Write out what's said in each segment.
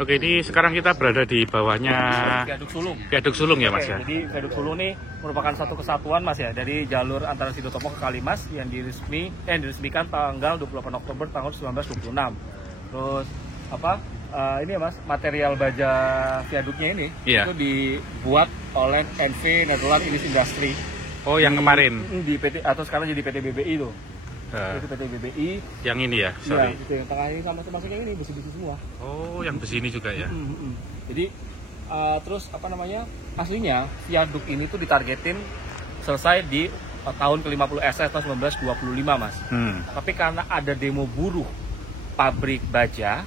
Oke, ini sekarang kita berada di bawahnya Viaduk Sulung ya Mas ya. Jadi Viaduk Sulung ini merupakan satu kesatuan Mas ya dari jalur antara Sidotopo ke Kalimas yang diresmikan tanggal 28 Oktober tahun 1926. Terus ini ya Mas, material baja viaduknya ini itu dibuat oleh NV Nederland Industri. Oh, yang kemarin di PT atau sekarang jadi PT BBI itu. Itu PT BBI. Yang ini ya, sorry. Ya, itu yang tengah ini sama termasuk yang ini besi-besi semua. Oh, yang besi ini juga ya. Jadi terus aslinya viaduk ini tuh ditargetin selesai di tahun ke-50 SS tahun 1925 Mas. Tapi karena ada demo buruh pabrik baja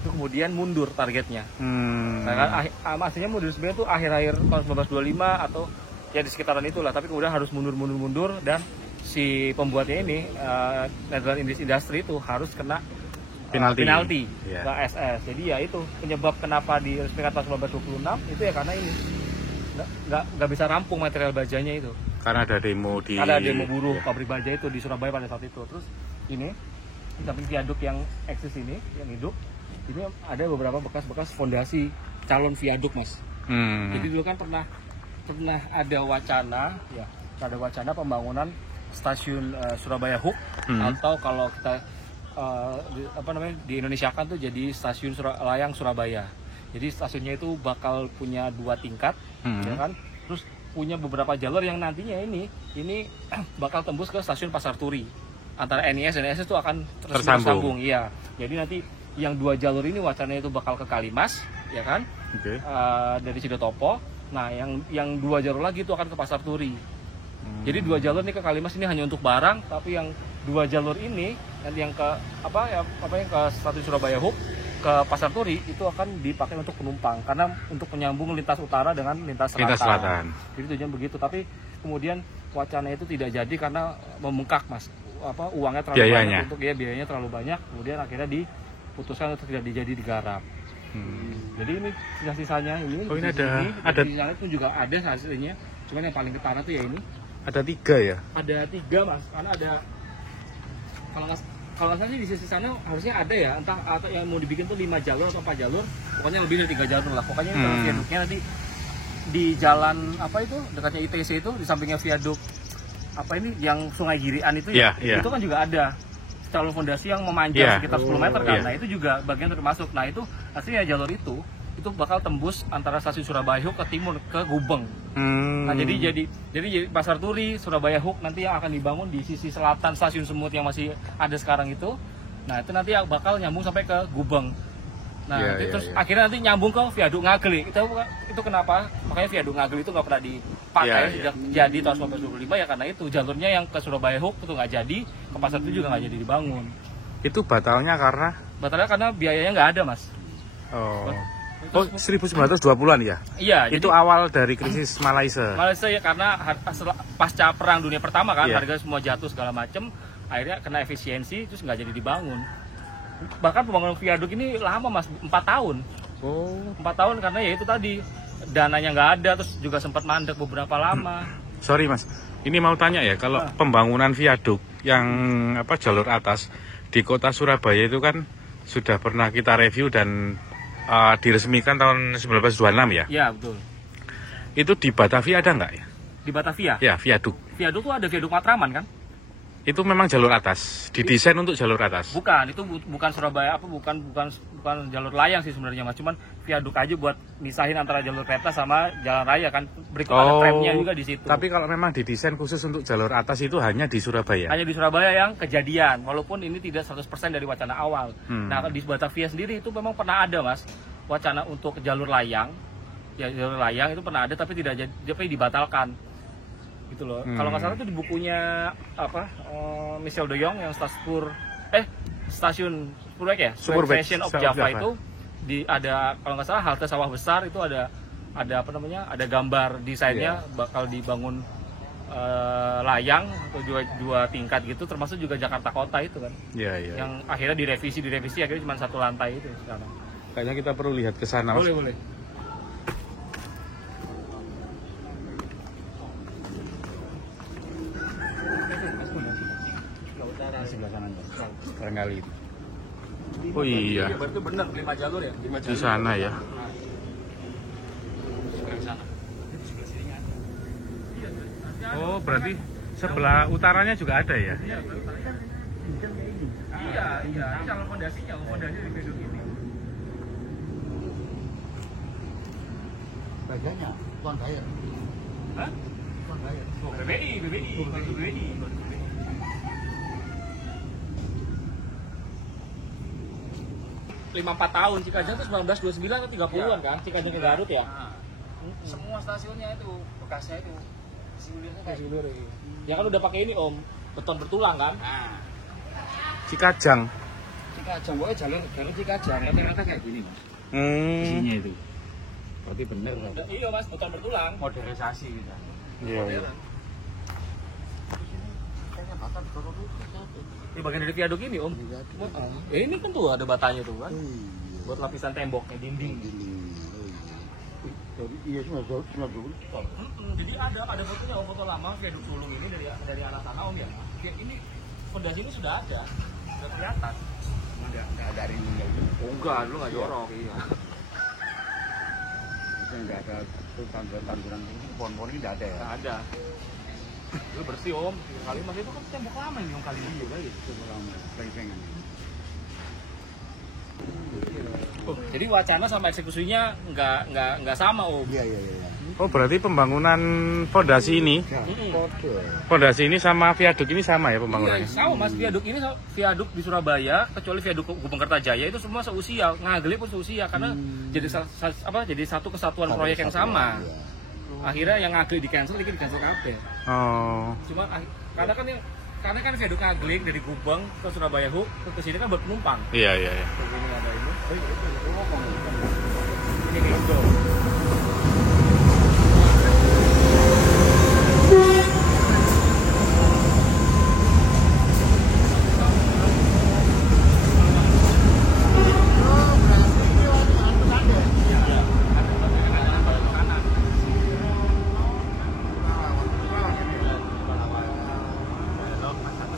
itu kemudian mundur targetnya. Nah, aslinya mundur sebenarnya tuh akhir-akhir tahun 1925 atau ya di sekitaran itulah, tapi kemudian harus mundur dan si pembuatnya ini Nederland Industri itu harus kena penalti ke SS. Jadi ya itu penyebab kenapa diresmikan tahun 1926 itu ya karena ini nggak bisa rampung material bajanya itu. Karena ada demo buruh pabrik baja itu di Surabaya pada saat itu. Terus ini di samping viaduk yang eksis ini yang hidup ini ada beberapa bekas fondasi calon viaduk Mas. Jadi dulu kan pernah ada wacana pembangunan stasiun Surabaya Hook atau kalau kita di Indonesia kan tuh jadi stasiun layang Surabaya. Jadi stasiunnya itu bakal punya 2 tingkat, ya kan? Terus punya beberapa jalur yang nantinya ini bakal tembus ke stasiun Pasar Turi. Antara NIS dan SS itu akan tersambung. Iya. Jadi nanti yang 2 jalur ini wacananya itu bakal ke Kalimas, ya kan? Dari Sidotopo. Nah, yang 2 jalur lagi itu akan ke Pasar Turi. Jadi 2 jalur ini ke Kalimas ini hanya untuk barang, tapi yang 2 jalur ini nanti yang ke yang ke stasiun Surabaya Hook ke Pasar Turi itu akan dipakai untuk penumpang karena untuk menyambung lintas utara dengan lintas selatan. Jadi tujuan begitu, tapi kemudian wacananya itu tidak jadi karena membengkak Mas. Uangnya terlalu banyak untuk biayanya terlalu banyak, kemudian akhirnya diputuskan untuk tidak digarap. Jadi ini sisa-sisanya ini. Oh, ini ada sisanya itu juga ada hasilnya. Cuman yang paling ketara tuh ya ini. Ada 3 ya? Ada 3 Mas, karena ada kalau nggak salah sih di sisi sana harusnya ada ya, entah atau yang mau dibikin tuh 5 jalur atau 4 jalur, pokoknya lebih dari 3 jalur lah. Pokoknya viaduknya nanti di jalan dekatnya ITC itu di sampingnya viaduk yang Sungai Girian itu itu kan juga ada calon fondasi yang memanjang sekitar 10 meter kan. Nah, itu juga bagian termasuk. Nah, itu aslinya jalur itu bakal tembus antara stasiun Surabaya Hook ke timur ke Gubeng. Nah, jadi Pasar Turi, Surabaya Hook nanti yang akan dibangun di sisi selatan stasiun Semut yang masih ada sekarang itu. Nah, itu nanti bakal nyambung sampai ke Gubeng. Nah, terus akhirnya nanti nyambung ke Viaduk Ngagel. Itu kenapa? Makanya Viaduk Ngagel itu nggak pernah dipakai sejak jadi tahun 1925 ya karena itu jalurnya yang ke Surabaya Hook itu nggak jadi, ke Pasar Turi juga nggak jadi dibangun. Itu batalnya karena biayanya nggak ada Mas. Oh, 1920-an ya? Iya. Itu awal dari krisis Malaysia. Malaysia ya karena pasca Perang Dunia Pertama kan harga semua jatuh segala macam, akhirnya kena efisiensi terus nggak jadi dibangun. Bahkan pembangunan viaduk ini lama Mas, 4 tahun. 4 tahun karena ya itu tadi dananya nggak ada, terus juga sempat mandek beberapa lama. Sorry Mas, ini mau tanya ya, kalau pembangunan viaduk yang jalur atas di kota Surabaya itu kan sudah pernah kita review dan diresmikan tahun 1926 ya? Iya, betul. Itu di Batavia ada nggak ya? Di Batavia? Ya, viaduk. Viaduk tuh ada viaduk Matraman kan? Itu memang jalur atas, didesain untuk jalur atas. Bukan, itu bukan Surabaya bukan jalur layang sih sebenarnya Mas, cuman viaduk aja buat misahin antara jalur kereta sama jalan raya kan. Berikut ada tramnya juga di situ. Tapi kalau memang didesain khusus untuk jalur atas itu hanya di Surabaya. Hanya di Surabaya yang kejadian, walaupun ini tidak 100% dari wacana awal. Nah, di Batavia sendiri itu memang pernah ada Mas, wacana untuk jalur layang. Ya, jalur layang itu pernah ada tapi tidak jadi, tapi dibatalkan. Gitu loh. Kalau nggak salah itu di bukunya Michel de Jong yang stasiun Spurbeck ya, Fashion of Java itu ada kalau nggak salah halte sawah besar itu ada ada gambar desainnya bakal dibangun layang atau dua tingkat gitu, termasuk juga Jakarta Kota itu kan. Yang akhirnya direvisi akhirnya cuma 1 lantai itu sekarang. Kayaknya kita perlu lihat ke sana. Boleh. Sebelah sana barangkali itu. Oh iya. Ya, berarti benar 5 jalur ya? 5 jalur. Di sana ya. Oh, berarti sebelah utaranya juga ada ya? Iya, iya. Ini calon fondasinya di viaduk ini. Bagiannya tuan bayar. Hah? Tuan bayar. BBI. 5-4 tahun, Cikajang itu 1929 atau 30-an kan? Cikajang ke Garut ya? Semua stasiunnya itu bekasnya itu silurnya kayak gitu. Ya kan udah pakai ini Om, beton bertulang kan? Nah, Cikajang. Cikajang, pokoknya jalur Cikajang rata-rata kayak gini mas. Isinya itu. Berarti bener kan? Iya mas, beton bertulang. Modernisasi kita. Iya. Kayaknya batas beton itu. Ini bagian dari viaduk ini Om. Ini kan tuh ada batanya tuh kan? Iya. Buat lapisan temboknya, dinding. Iya cuma dulu. Jadi ada fotonya Om, foto lama viaduk sulung ini dari arah sana Om ya. Ini fondasi ini sudah ada, sudah kelihatan. Nggak ada ini nggak itu. Oh enggak, lu nggak jorok iya. Itu nggak ada tuh tanduran ini pohon-pohon ini nggak ada ya. Nggak ada. Itu bersih Om. Kalimas itu kan tembok lama ini Om Kalimas juga gitu. Peng-pengan. Jadi wacana sama eksekusinya nggak sama Om. Iya. Oh, berarti pembangunan fondasi ini, fondasi ini sama viaduk ini sama ya pembangunannya? Iya, sama Mas, viaduk ini viaduk di Surabaya, kecuali viaduk Gubeng Kertajaya itu semua seusia, Ngageli pun seusia karena jadi satu kesatuan proyek yang sama. Iya. Akhirnya yang Ngageli di cancel kabeh. Oh. Cuma karena kan viaduk Ngageli dari Gubeng ke Surabaya Hook ke sini kan buat penumpang. Iya. Ini ada ini. Ini gitu.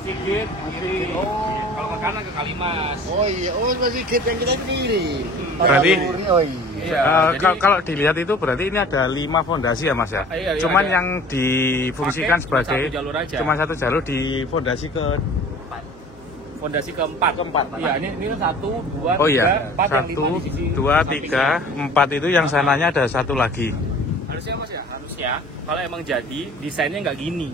Sigit, kiri. Kalau ke kanan ke Kalimas. Oh iya, masih kita yang kita kiri. Berarti Oh iya. Jadi- kalau dilihat itu berarti ini ada 5 fondasi ya Mas ya? Iya, Cuman ada. yang difungsikan Pakai cuma sebagai satu jalur aja. cuma satu jalur di fondasi ke Fondasi keempat. Iya, ini kan 1, 2, 3, Oh iya, 4 yang 1, 5 di sisi 2, 3, 4 itu yang sananya ada satu lagi. Harusnya Mas ya, harusnya kalau emang jadi desainnya nggak gini.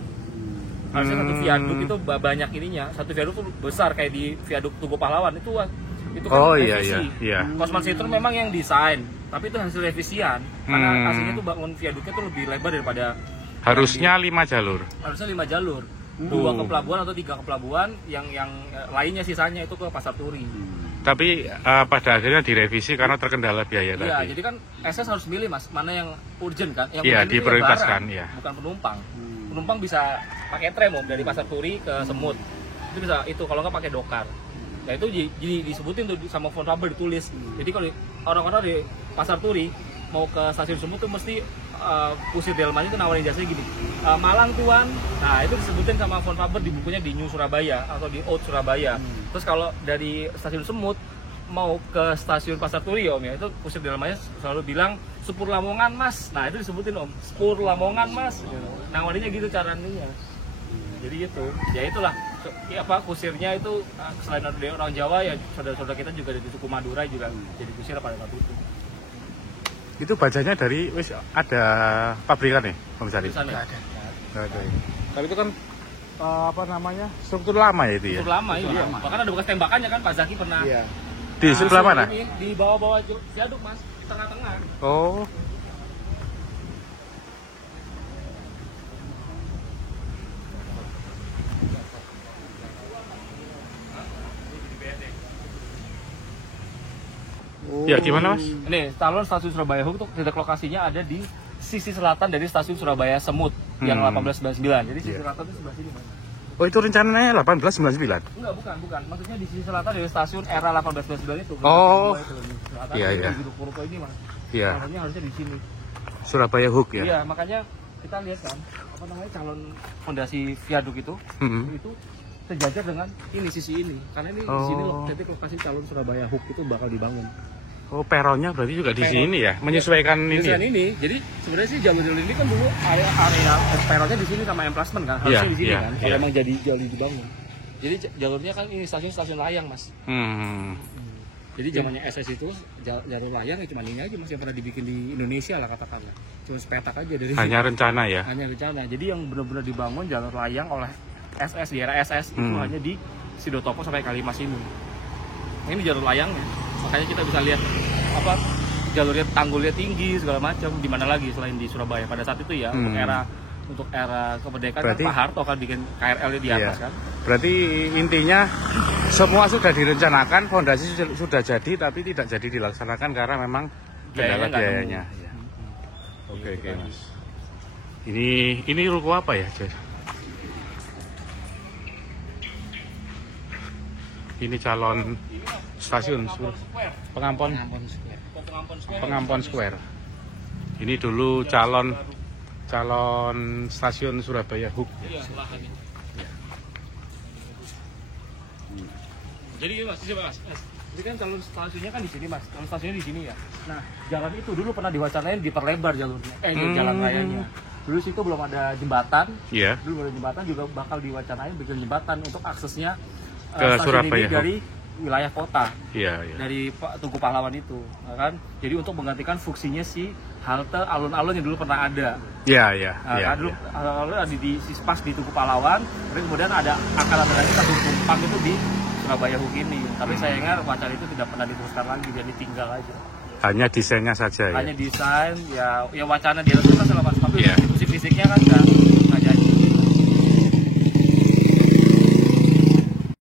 Harusnya satu viaduk itu banyak ininya. Satu viaduk tuh besar kayak di viaduk Tugu Pahlawan itu kan Oh iya revisi. iya. Kosman Citron memang yang desain, tapi itu hasil revisian. Karena Hmm. aslinya tuh bangun viaduknya tuh lebih lebar daripada Harusnya 5 jalur. harusnya 5 jalur. 2 ke pelabuhan atau 3 ke pelabuhan, yang lainnya sisanya itu ke Pasar Turi. Tapi pada akhirnya direvisi karena terkendala biaya Iya, tadi. jadi kan SS harus milih Mas, mana yang urgent kan? Yang Iya, urgent itu ya diprioritaskan, barang, iya. bukan penumpang. Penumpang bisa pakai tram Om, dari Pasar Turi ke Semut. Itu bisa itu kalau nggak pakai dokar. Nah itu jadi disebutin tuh sama phone number ditulis. Jadi kalau orang-orang di Pasar Turi mau ke stasiun Semut tuh mesti Kusir Delman itu nawarin jasanya gini, Malang Tuan. Nah itu disebutin sama phone number di bukunya di New Surabaya atau di Old Surabaya. Terus kalau dari stasiun Semut mau ke stasiun Pasar Turi Om ya, itu Kusir Delmannya selalu bilang Sepur Lamongan Mas. Nah itu disebutin Om, Sepur Lamongan Mas. Nawarinnya gitu caranya. Jadi itu, ya itulah kusirnya itu selain dari orang Jawa ya saudara-saudara kita juga dari suku Madura juga jadi kusir pada waktu itu. Itu bajanya dari ada pabrikan nih, Komisaris? Tulisannya. Nggak ada. Tapi itu kan apa namanya? Struktur lama ya itu ya? Struktur lama iya. Bahkan ada bekas tembakannya kan Pak Zaki pernah. Iya. Di sebelah mana? Di bawah-bawah viaduk Mas, di tengah-tengah. Oh. Ya gimana Mas? Ini calon stasiun Surabaya Hook tuh titik lokasinya ada di sisi selatan dari stasiun Surabaya Semut yang 1899. Jadi sisi selatan itu sebelah sini Mas. Oh itu rencananya 1899? Enggak, bukan. Maksudnya di sisi selatan dari stasiun era 1899 itu. Oh. Selatan, Iya, iya. Di Gedung Purko ini Mas. Iya. Makanya harusnya di sini. Surabaya Hook ya? Iya, makanya kita lihat kan apa namanya calon fondasi viaduk itu Mhm. itu sejajar dengan ini sisi ini. Karena ini di sini titik lokasi calon Surabaya Hook itu bakal dibangun. Oh, peronnya berarti juga di sini ya, menyesuaikan ini. Menyesuaikan ini. Jadi sebenarnya sih jalur-jalur ini kan dulu area peronnya di sini sama emplacement kan, harusnya di sini kan. Kalau emang jadi dibangun. Jadi jalurnya kan ini stasiun layang, Mas. Jadi zamannya SS itu jalur layang ya cuma ini aja Mas yang pernah dibikin di Indonesia lah katakanlah. Cuma sepetak aja dari hanya rencana ya. Hanya rencana. Jadi yang benar-benar dibangun jalur layang oleh SS di era SS itu hanya di Sidotopo sampai Kalimas ini. Ini jalur layangnya. Makanya kita bisa lihat apa jalurnya, tanggulnya tinggi segala macam. Di mana lagi selain di Surabaya pada saat itu ya untuk era kemerdekaan berarti, kan Pak Harto kan bikin KRL di atas kan. Berarti intinya semua sudah direncanakan, fondasi sudah jadi tapi tidak jadi dilaksanakan karena memang kendala biayanya. Ya. Oke, Mas. Ini ruko apa ya, Jos? Ini calon stasiun Pengampon Square. Ini dulu calon stasiun Surabaya Hook. Iya, Jadi Mas, coba Mas. Jadi kan calon stasiunnya kan di sini Mas. Calon stasiunnya di sini ya. Nah, jalan itu dulu pernah diwacanain diperlebar jalurnya. Jalan rayanya. Dulu situ belum ada jembatan. Iya. Dulu belum ada jembatan, juga bakal diwacanain bikin jembatan untuk aksesnya ke Surabaya dari wilayah kota. Iya. Dari Tugu Pahlawan itu, kan? Jadi untuk menggantikan fungsinya si halte alun-alun yang dulu pernah ada. Iya. Dulu alun-alun ada di pas di Tugu Pahlawan, tapi kemudian ada akal lagi stasiun Tumpang itu di Surabaya Hook ini. Tapi sayangnya wacana itu tidak pernah diteruskan lagi, jadi tinggal aja. Hanya desainnya saja ya. Hanya desain, ya wacana di atas kertas lah Mas, tapi fungsi fisiknya kan enggak.